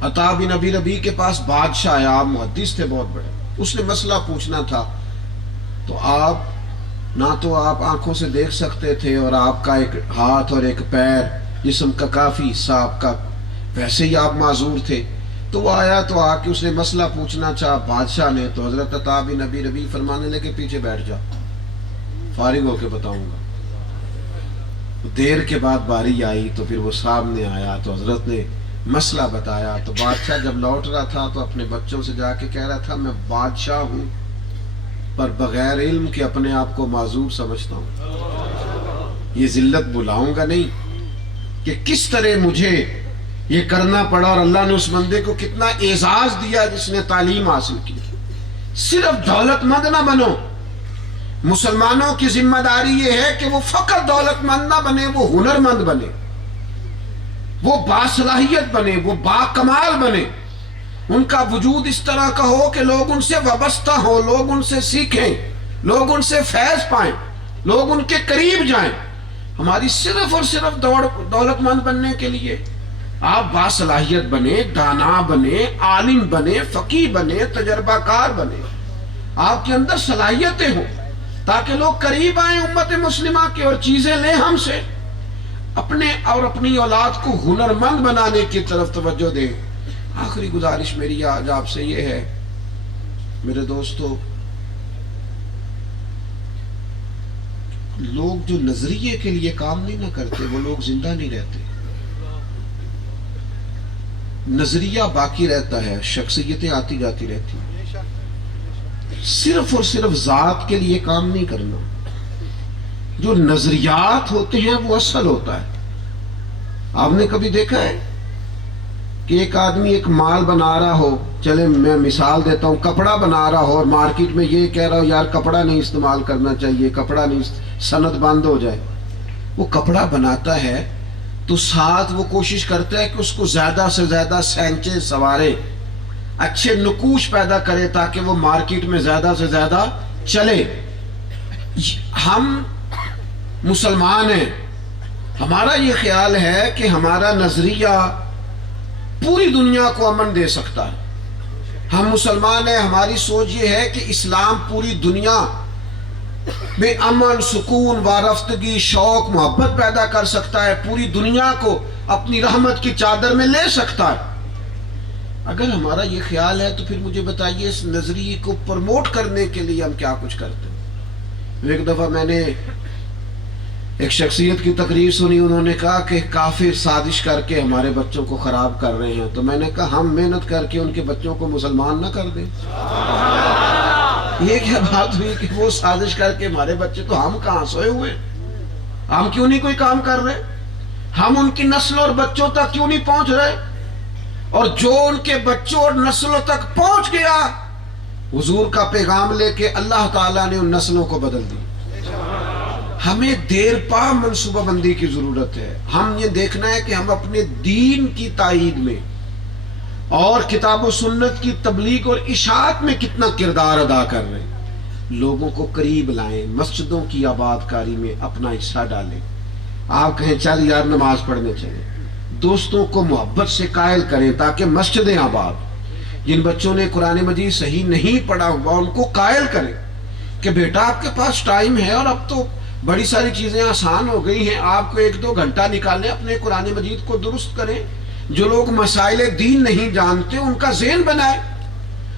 عطا بن ابی ربیع کے پاس بادشاہ آیا, آپ محدث تھے بہت بڑے. اس نے مسئلہ پوچھنا تھا. تو آپ نہ تو آپ آنکھوں سے دیکھ سکتے تھے اور آپ کا ایک ہاتھ اور ایک پیر جسم کا کافی حصہ آپ کا, ویسے ہی آپ معذور تھے. تو وہ آیا تو آ کے اس نے مسئلہ پوچھنا چاہا بادشاہ نے. تو حضرت عطا بن ابی ربیع فرمانے لگے پیچھے بیٹھ جا, فارغ ہو کے بتاؤں گا. دیر کے بعد باری آئی تو پھر وہ سامنے آیا تو حضرت نے مسئلہ بتایا. تو بادشاہ جب لوٹ رہا تھا تو اپنے بچوں سے جا کے کہہ رہا تھا میں بادشاہ ہوں پر بغیر علم کے اپنے آپ کو معذور سمجھتا ہوں. یہ ذلت بلاؤں گا نہیں کہ کس طرح مجھے یہ کرنا پڑا اور اللہ نے اس بندے کو کتنا اعزاز دیا جس نے تعلیم حاصل کی. صرف دولت مند نہ بنو. مسلمانوں کی ذمہ داری یہ ہے کہ وہ فقط دولت مند نہ بنے، وہ ہنر مند بنے، وہ باصلاحیت بنے، وہ باکمال بنے. ان کا وجود اس طرح کا ہو کہ لوگ ان سے وابستہ ہوں، لوگ ان سے سیکھیں، لوگ ان سے فیض پائیں، لوگ ان کے قریب جائیں. ہماری صرف اور صرف دولت مند بننے کے لیے آپ باصلاحیت بنے، دانا بنے، عالم بنے، فقیہ بنے، تجربہ کار بنے. آپ کے اندر صلاحیتیں ہوں تاکہ لوگ قریب آئیں امت مسلمہ کے اور چیزیں لیں ہم سے. اپنے اور اپنی اولاد کو ہنرمند بنانے کی طرف توجہ دیں. آخری گزارش میری آج آپ سے یہ ہے میرے دوستو، لوگ جو نظریے کے لیے کام نہیں نہ کرتے وہ لوگ زندہ نہیں رہتے. نظریہ باقی رہتا ہے، شخصیتیں آتی جاتی رہتی ہیں. صرف اور صرف ذات کے لیے کام نہیں کرنا. جو نظریات ہوتے ہیں وہ اصل ہوتا ہے. آپ نے کبھی دیکھا ہے کہ ایک آدمی ایک مال بنا رہا ہو، چلے میں مثال دیتا ہوں، کپڑا بنا رہا ہو اور مارکیٹ میں یہ کہہ رہا ہو یار کپڑا نہیں استعمال کرنا چاہیے، کپڑا نہیں، صنعت بند ہو جائے. وہ کپڑا بناتا ہے تو ساتھ وہ کوشش کرتا ہے کہ اس کو زیادہ سے زیادہ سینچے سوارے، اچھے نقوش پیدا کرے تاکہ وہ مارکیٹ میں زیادہ سے زیادہ چلے. ہم مسلمان ہیں، ہمارا یہ خیال ہے کہ ہمارا نظریہ پوری دنیا کو امن دے سکتا ہے. ہم مسلمان ہیں، ہماری سوچ یہ ہے کہ اسلام پوری دنیا میں امن، سکون، وارفتگی، شوق، محبت پیدا کر سکتا ہے، پوری دنیا کو اپنی رحمت کی چادر میں لے سکتا ہے. اگر ہمارا یہ خیال ہے تو پھر مجھے بتائیے اس نظریے کو پروموٹ کرنے کے لیے ہم کیا کچھ کرتے ہیں. ایک دفعہ میں نے ایک شخصیت کی تقریر سنی، انہوں نے کہا کہ کافر سازش کر کے ہمارے بچوں کو خراب کر رہے ہیں. تو میں نے کہا ہم محنت کر کے ان کے بچوں کو مسلمان نہ کر دیں. یہ کیا بات ہوئی کہ وہ سازش کر کے ہمارے بچے، تو ہم کہاں سوئے ہوئے؟ ہم کیوں نہیں کوئی کام کر رہے؟ ہم ان کی نسل اور بچوں تک کیوں نہیں پہنچ رہے؟ اور جو ان کے بچوں اور نسلوں تک پہنچ گیا، حضور کا پیغام لے کے اللہ تعالیٰ نے ان نسلوں کو بدل دی. ہمیں دیر پا منصوبہ بندی کی ضرورت ہے. ہم یہ دیکھنا ہے کہ ہم اپنے دین کی تائید میں اور کتاب و سنت کی تبلیغ اور اشاعت میں کتنا کردار ادا کر رہے ہیں. لوگوں کو قریب لائیں، مسجدوں کی آباد کاری میں اپنا حصہ ڈالیں. آپ کہیں چل یار نماز پڑھنے چلیں، دوستوں کو محبت سے قائل کریں تاکہ مسجدیں آباد. جن بچوں نے قرآن مجید صحیح نہیں پڑھا ہوا ان کو قائل کریں کہ بیٹا آپ کے پاس ٹائم ہے اور اب تو بڑی ساری چیزیں آسان ہو گئی ہیں، آپ کو 1-2 گھنٹہ نکالیں، اپنے قرآن مجید کو درست کریں. جو لوگ مسائل دین نہیں جانتے ان کا ذہن بنائیں،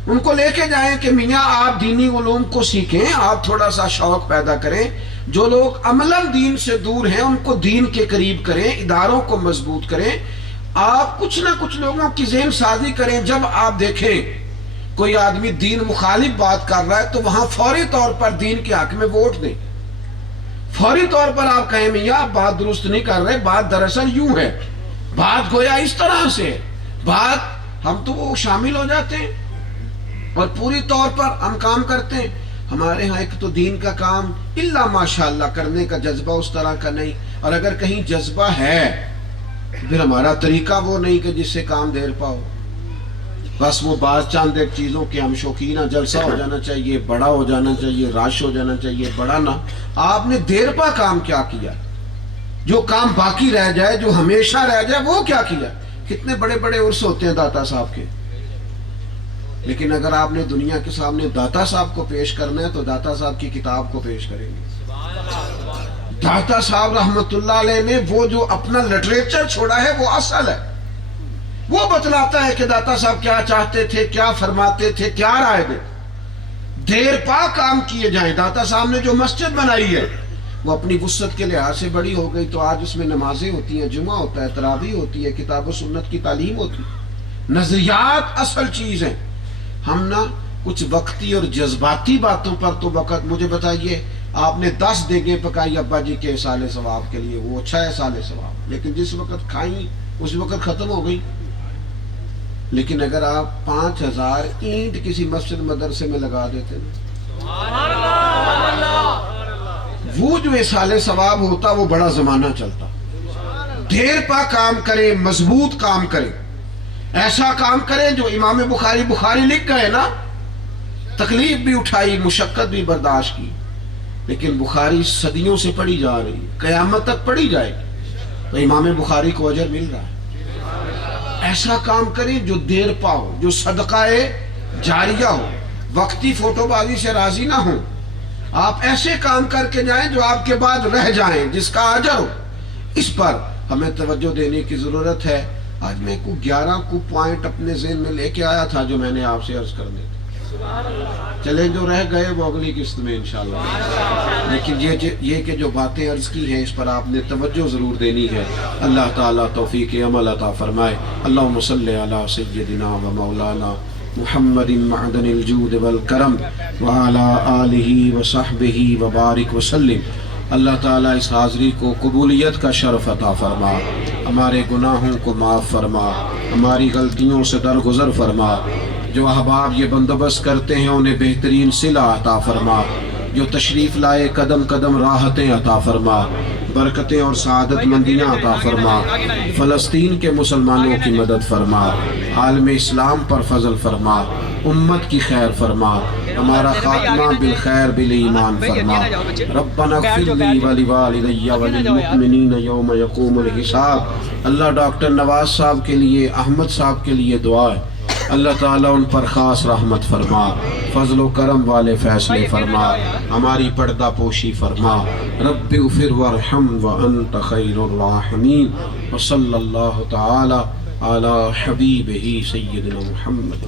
ان کو لے کے جائیں کہ میاں آپ دینی علوم کو سیکھیں، آپ تھوڑا سا شوق پیدا کریں. جو لوگ عملاً دین سے دور ہیں ان کو دین کے قریب کریں، اداروں کو مضبوط کریں. آپ کچھ نہ کچھ لوگوں کی ذہن سازی کریں. جب آپ دیکھیں کوئی آدمی دین مخالف بات کر رہا ہے تو وہاں فوری طور پر دین کے حق میں ووٹ دیں. فوری طور پر آپ کہیں میاں آپ بات درست نہیں کر رہے، بات دراصل یوں ہے، بات گویا اس طرح سے، بات ہم تو وہ شامل ہو جاتے ہیں اور پوری طور پر ہم کام کرتے ہیں. ہمارے ہاں ایک تو دین کا کام الا ماشاءاللہ کرنے کا جذبہ اس طرح کا نہیں، اور اگر کہیں جذبہ ہے پھر ہمارا طریقہ وہ نہیں کہ جس سے کام دیر پاؤ. بس وہ بعض چند ایک چیزوں کے ہم شوقین ہیں، جلسہ ہو جانا چاہیے، بڑا ہو جانا چاہیے، رش ہو جانا چاہیے، بڑا نہ. آپ نے دیر پا کام کیا کیا؟ جو کام باقی رہ جائے، جو ہمیشہ رہ جائے، وہ کیا کیا؟ کتنے بڑے بڑے عرس ہوتے ہیں داتا صاحب کے، لیکن اگر آپ نے دنیا کے سامنے داتا صاحب کو پیش کرنا ہے تو داتا صاحب کی کتاب کو پیش کریں گے. داتا صاحب رحمت اللہ علیہ نے وہ جو اپنا لٹریچر چھوڑا ہے وہ اصل ہے. وہ بتلاتا ہے کہ داتا صاحب کیا چاہتے تھے، کیا فرماتے تھے، کیا رائے دے. دیر پا کام کیے جائیں. داتا صاحب نے جو مسجد بنائی ہے وہ اپنی وسعت کے لحاظ سے بڑی ہو گئی تو آج اس میں نمازیں ہوتی ہیں، جمعہ ہوتا ہے، تراویح ہوتی ہے، کتاب و سنت کی تعلیم ہوتی ہے. نظریات اصل چیز ہیں. ہم نہ کچھ وقتی اور جذباتی باتوں پر تو وقت. مجھے بتائیے آپ نے 10 دیگیں پکائی ابا جی کے سال ثواب کے لیے، وہ اچھا ہے سال ثواب، لیکن جس وقت کھائیں اس وقت ختم ہو گئی۔ لیکن اگر آپ 5000 اینٹ کسی مسجد مدرسے میں لگا دیتے نا، وہ جو سال ثواب ہوتا وہ بڑا زمانہ چلتا۔ دیر پا کام کریں، مضبوط کام کریں، ایسا کام کریں جو امام بخاری لکھ گئے نا، تکلیف بھی اٹھائی، مشقت بھی برداشت کی، لیکن بخاری صدیوں سے پڑھی جا رہی ہے، قیامت تک پڑھی جائے گی، تو امام بخاری کو اجر مل رہا ہے۔ ایسا کام کریں جو دیر پا ہو، جو صدقہ جاریہ ہو، وقتی فوٹو بازی سے راضی نہ ہو۔ آپ ایسے کام کر کے جائیں جو آپ کے بعد رہ جائیں، جس کا اجر ہو۔ اس پر ہمیں توجہ دینے کی ضرورت ہے۔ آج میں کو 11 پوائنٹ اپنے ذہن میں لے کے آیا تھا جو میں نے آپ سے عرض کرنے تھے، چلیں جو رہ گئے وہ اگلی قسط میں انشاءاللہ، لیکن یہ کہ جو باتیں عرض کی ہیں اس پر آپ نے توجہ ضرور دینی ہے۔ اللہ تعالیٰ توفیق عمل عطا فرمائے۔ اللہم صلی علی سیدنا و مولانا محمد معدن الجود والکرم وعلی آلہ وصحبہ وبارک وسلم۔ اللہ تعالیٰ اس حاضری کو قبولیت کا شرف عطا فرما، ہمارے گناہوں کو معاف فرما، ہماری غلطیوں سے درگزر فرما۔ جو احباب یہ بندوبست کرتے ہیں انہیں بہترین صلہ عطا فرما، جو تشریف لائے قدم قدم راحتیں عطا فرما، برکتیں اور سعادت مندیاں عطا فرما۔ فلسطین کے مسلمانوں کی مدد فرما، عالم اسلام پر فضل فرما، امت کی خیر فرما، ہمارا خاتمہ بالخیر بالایمان فرما۔ ربنا اغفر لی ولوالدی وللمؤمنین یوم یقوم الحساب۔ اللہ ڈاکٹر نواز صاحب کے لیے، احمد صاحب کے لیے دعا ہے، اللہ تعالیٰ ان پر خاص رحمت فرما، فضل و کرم والے فیصلے فرما، ہماری پردہ پوشی فرما۔ رب اغفر وارحم وانت خیر الراحمین، وصلی اللہ تعالی علی حبیبہ سیدنا محمد۔